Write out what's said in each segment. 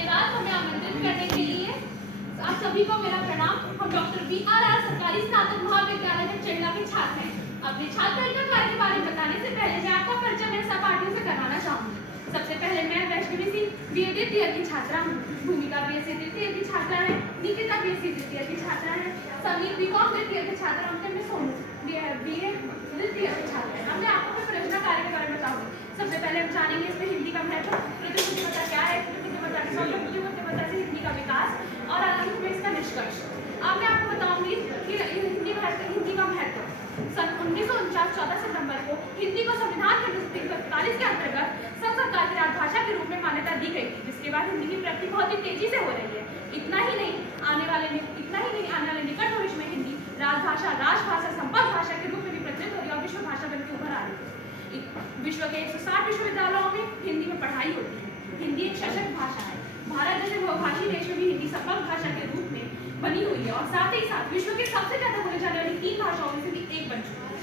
धन्यवाद हमें आमंत्रित करने के लिए। आप सभी को मेरा प्रणाम। हम डॉक्टर BRR सरकारी स्नातक महाविद्यालय में चेंडला के छात्र हैं। अपने छात्र कार्य के बारे में बताने से पहले मैं आपका परिचय मेरे सहपाठियों से करवाना चाहूंगी। सबसे पहले मैं वैष्णवी सिंह BA ईयर की छात्रा हूँ। भूमिका BSc तृतीय ईयर की छात्रा है। निकिता BSc तृतीय ईयर की छात्रा है। समीर BCom तृतीय ईयर के छात्र हैं। मैं सोनू BA तृतीय ईयर के छात्र हैं। अब मैं आपको परियोजना कार्य के बारे में बताऊंगी। सबसे पहले हम जानेंगे इसमें हिंदी का महत्व, प्रतिबद्धता क्या है, प्रतिबद्धता के साथ प्रतिबद्धता से हिंदी का विकास और अंत में इसका निष्कर्ष। अब मैं आपको बताऊंगी कि हिंदी का महत्व। सन 1949 14 सितंबर को हिंदी को संविधान के 345 के अंतर्गत संघ सरकार की राजभाषा के रूप में मान्यता दी गई थी, जिसके बाद हिंदी की प्रगति बहुत ही तेजी से हो रही है। इतना ही नहीं आने वाले निकट भविष्य में हिंदी राजभाषा संपर्क भाषा के रूप में भी प्रचलित हो रही है और विश्व भाषा बनकर उभर आ रही है। विश्व के 160 विश्वविद्यालयों में हिंदी में पढ़ाई होती है। हिंदी एक सशक्त भाषा है। भारत जैसे बहुभाषी देश में भी हिंदी संपर्क भाषा के रूप में बनी हुई है और साथ ही साथ विश्व के सबसे ज्यादा बोले जाने वाली 3 भाषाओं में से भी एक बन चुकी है।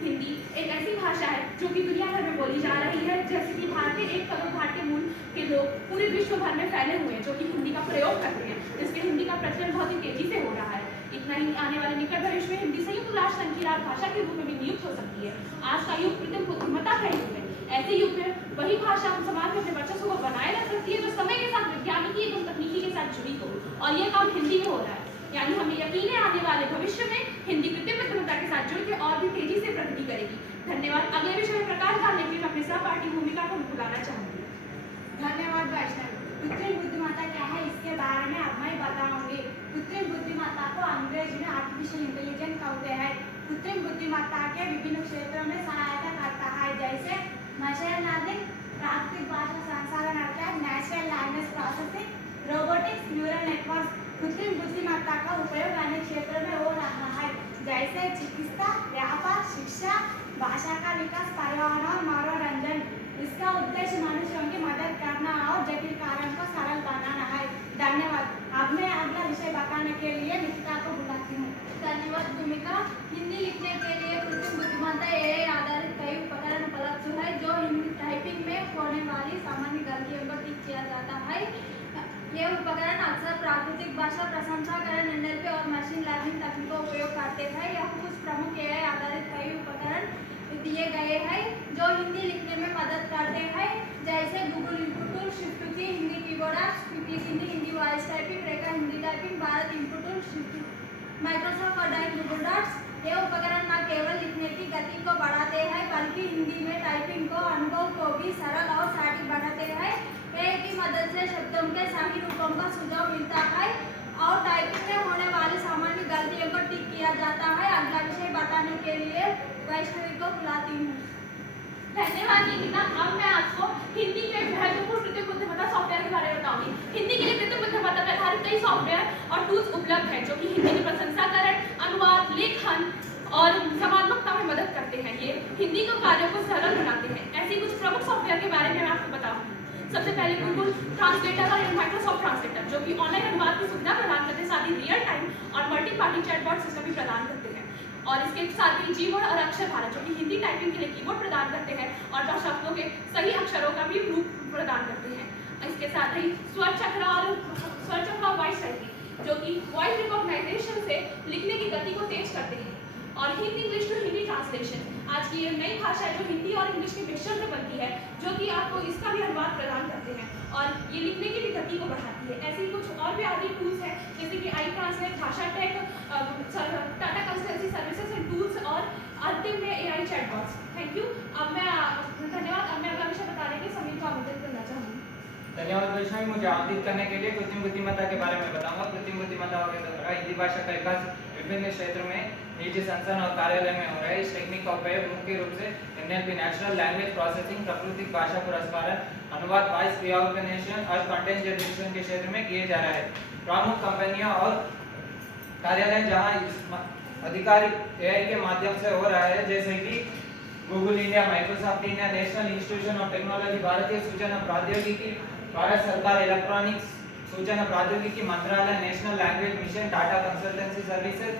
हिंदी एक ऐसी भाषा है जो कि दुनिया भर में बोली जा रही है, जैसे कि भारत के 1 करोड़ भारतीय मूल के लोग पूरे विश्व भर में फैले हुए हैं जो कि हिंदी का प्रयोग करते हैं, जिससे हिंदी का प्रचलन बहुत ही तेजी से हो रहा है। इतना ही आने वाले निकट भविष्य में हिंदी संयुक्त राष्ट्र संघ की राजभाषा के रूप में भी नियुक्त हो सकती है। आज का युग कृत्रिम बुद्धिमत्ता का युग है। ऐसे युग में वही भाषा हम समाज में अपने वर्चस्व को बनाए रख सकती है जो समय के साथ वैज्ञानिकी एवं तकनीकी के साथ जुड़ी हो, और यह काम हिंदी में हो रहा है। यानी हमें यकीन है आने वाले भविष्य में हिंदी कृत्रिम बुद्धिमत्ता के साथ जुड़ के और भी तेजी से प्रगति करेगी। धन्यवाद। अगले विषय में प्रकाश डालने के लिए मैं अपनी सहपाठी भूमिका को बुलाना चाहूंगी। धन्यवाद वैष्णव। कृत्रिम बुद्धिमत्ता क्या है इसके बारे में अब मैं बताऊंगी। कृत्रिम बुद्धिमत्ता को अंग्रेजी में आर्टिफिशियल इंटेलिजेंस कहते हैं। कृत्रिम बुद्धिमत्ता के विभिन्न क्षेत्रों में सहायता करता है, जैसे मशीन लर्निंग, प्राकृतिक भाषा संसाधन अध्ययन, natural language processing, robotics, neural network. कृत्रिम बुद्धिमत्ता का उपयोग अनेक क्षेत्रों में हो रहा है, जैसे चिकित्सा, व्यापार, शिक्षा, भाषा का विकास, परिवहन और मनोरंजन। इसका उद्देश्य मनुष्यों की मदद करना और जटिल कार्यों को सरल बनाना है। धन्यवाद। अब मैं अगला विषय बताने के लिए निकिता को बुलाती हूँ। धन्यवाद भूमिका। हिंदी लिखने के लिए कृत्रिम बुद्धिमत्ता AI आधारित कई उपकरण उपलब्ध है जो हिंदी टाइपिंग में होने वाली सामान्य गलतियों को ठीक किया जाता है। ये उपकरण अक्सर प्राकृतिक भाषा प्रसंस्करण, NLP और मशीन लर्निंग तकनीक का उपयोग करते हैं। यह कुछ प्रमुख AI आधारित कई उपकरण दिए गए हैं जो हिंदी लिखने में मदद करते हैं, जैसे गूगल इनपुट टूल, शिफ्ट की Hindi keyboard apps, PPT Hindi, Hindi voice typing, Rekha Hindi typing, Bharat input tool, shift, Microsoft और डाइन गूगल डॉट्स। ये उपकरण न केवल लिखने की गति को बढ़ाते हैं बल्कि हिंदी में टाइपिंग को अनुभव को भी सरल और सटीक बनाते हैं। AI की मदद से शब्दों के सही रूपों का सुझाव मिलता है और टाइपिंग में होने वाली सामान्य गलतियों को ठीक किया जाता है। अगला विषय बताने के लिए वैष्णवी को बुलाती हूँ। धन्यवाद निकिता। अब मैं आपको हिंदी के महत्वपूर्ण कृत्रिम बुद्धिमत्ता सॉफ्टवेयर के बारे में बताऊंगी। हिंदी के लिए कृत्रिम बुद्धिमत्ता पर आधारित कई सॉफ्टवेयर और टूल्स उपलब्ध हैं जो कि हिंदी के प्रसंस्करण, अनुवाद, लेखन और समात्मकता में मदद करते हैं। ये हिंदी के कार्यों को सरल बनाते हैं। ऐसे कुछ प्रमुख सॉफ्टवेयर के बारे में मैं आपको बताऊंगी। सबसे पहले गूगल ट्रांसलेटर और माइक्रोसॉफ्ट ट्रांसलेटर जो कि ऑनलाइन अनुवाद की सुविधा प्रदान करते हैं, साथ ही रियल टाइम और मल्टी पार्टी चैटबॉट सिस्टम भी प्रदान करते हैं। और इसके साथ ही जीबोर्ड और अक्षर भारत जो कि हिंदी टाइपिंग के लिए कीबोर्ड प्रदान करते हैं और शब्दों के सही अक्षरों का भी रूप प्रदान करते हैं। इसके साथ ही स्वर चक्र और वॉइस टाइपिंग जो कि वॉइस रिकॉग्नाइजेशन से लिखने की गति को तेज करते हैं। और Hindi English to Hindi translation आज की ये नई भाषा है जो हिंदी और इंग्लिश के मिश्रण से बनती है, जो कि आपको इसका भी अनुवाद प्रदान करते हैं और ये लिखने की भी गति को बढ़ाती है। ऐसे ही कुछ और भी आदि टूल्स हैं जैसे कि I translate, Bhasha tech, Tata consultancy services and tools और अंतिम में AI चैटबॉट्स। Thank you. अब मैं धन्यवाद। अब मैं अगला विषय बताने के समीर को आमंत्रित करना चाहूँगी। धन्यवाद वैष्णवी। मुझे आमंत्रित करने के लिए कृत्रिम बुद्धिमत्ता के बारे में बताऊंगा। कृत्रिम बुद्धिमत्ता के द्वारा हिंदी भाषा का विकास विभिन्न क्षेत्रों में निजी संस्थान और कार्यालय में हो रहा है। इस टेक्निक का उपयोग मुख्य रूप से NLP, नेचुरल लैंग्वेज प्रोसेसिंग, प्राकृतिक भाषा पुनर्स्मारण, अनुवाद, वॉइस रिकॉग्निशन और कंटेंट जनरेशन के क्षेत्र में किए जा रहा है। प्रमुख कंपनियां और कार्यालय जहां अधिकारिक AI के माध्यम से हो रहा है, जैसे कि Google India, Microsoft India, national institution of technology, भारतीय सूचना प्रौद्योगिकी, भारत सरकार इलेक्ट्रॉनिक्स सूचना प्रौद्योगिकी मंत्रालय, national language mission, Tata consultancy services,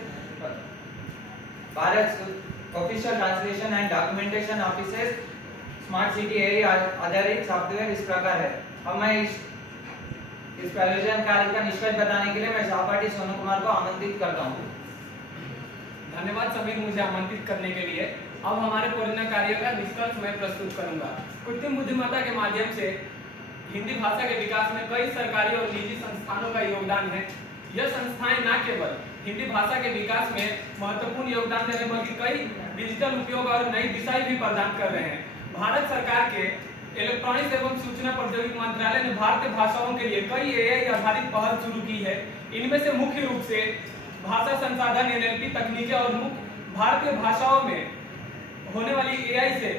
Bharat official translation and documentation offices, smart city AI आधारित सॉफ्टवेयर इस प्रकार है। अब मैं इस इस परियोजना कार्य का निष्कर्ष बताने के लिए मैं सहपाठी सोनू कुमार को आमंत्रित करता हूँ। धन्यवाद समीर, मुझे आमंत्रित करने के लिए। अब हमारे परियोजना कार्य का निष्कर्ष मैं प्रस्तुत करूंगा। कृत्रिम बुद्धिमत्ता के माध्यम से हिंदी भाषा के विकास में कई सरकारी और निजी संस्थानों का योगदान है। यह संस्थाएं न केवल हिंदी भाषा के विकास में महत्वपूर्ण योगदान दे रहे बल्कि कई डिजिटल उपयोग और नई दिशाएं भी प्रदान कर रहे हैं। भारत सरकार के इलेक्ट्रॉनिक्स एवं सूचना प्रौद्योगिकी मंत्रालय ने भारतीय भाषाओं के लिए कई एआई आधारित पहल शुरू की है। इनमें से मुख्य रूप से भाषा संसाधन NLP तकनीकें और मुख्य भारतीय भाषाओं में होने वाली एआई से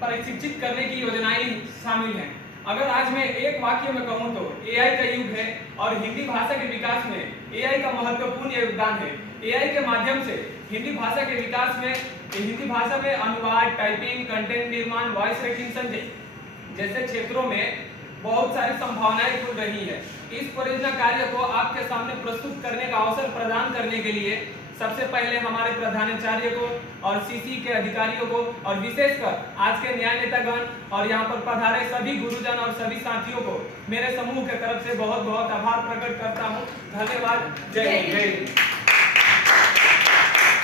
प्रशिक्षित करने की योजनाएं शामिल हैं। अगर आज मैं एक वाक्य में कहूं तो एआई का युग है और हिंदी भाषा के विकास में एआई का महत्वपूर्ण योगदान है। एआई के माध्यम से हिंदी भाषा के विकास में हिंदी भाषा में अनुवाद, टाइपिंग, कंटेंट निर्माण, वॉइस रिकग्निशन जैसे क्षेत्रों में बहुत सारी संभावनाएं खुल रही है। इस परियोजना कार्य को आपके सामने प्रस्तुत करने का अवसर प्रदान करने के लिए सबसे पहले हमारे प्रधानाचार्य को और सीसी के अधिकारियों को और विशेषकर आज के न्याय नेतागण और यहाँ पर पधारे सभी गुरुजन और सभी साथियों को मेरे समूह के तरफ से बहुत बहुत आभार प्रकट करता हूँ। धन्यवाद। जय हिंद।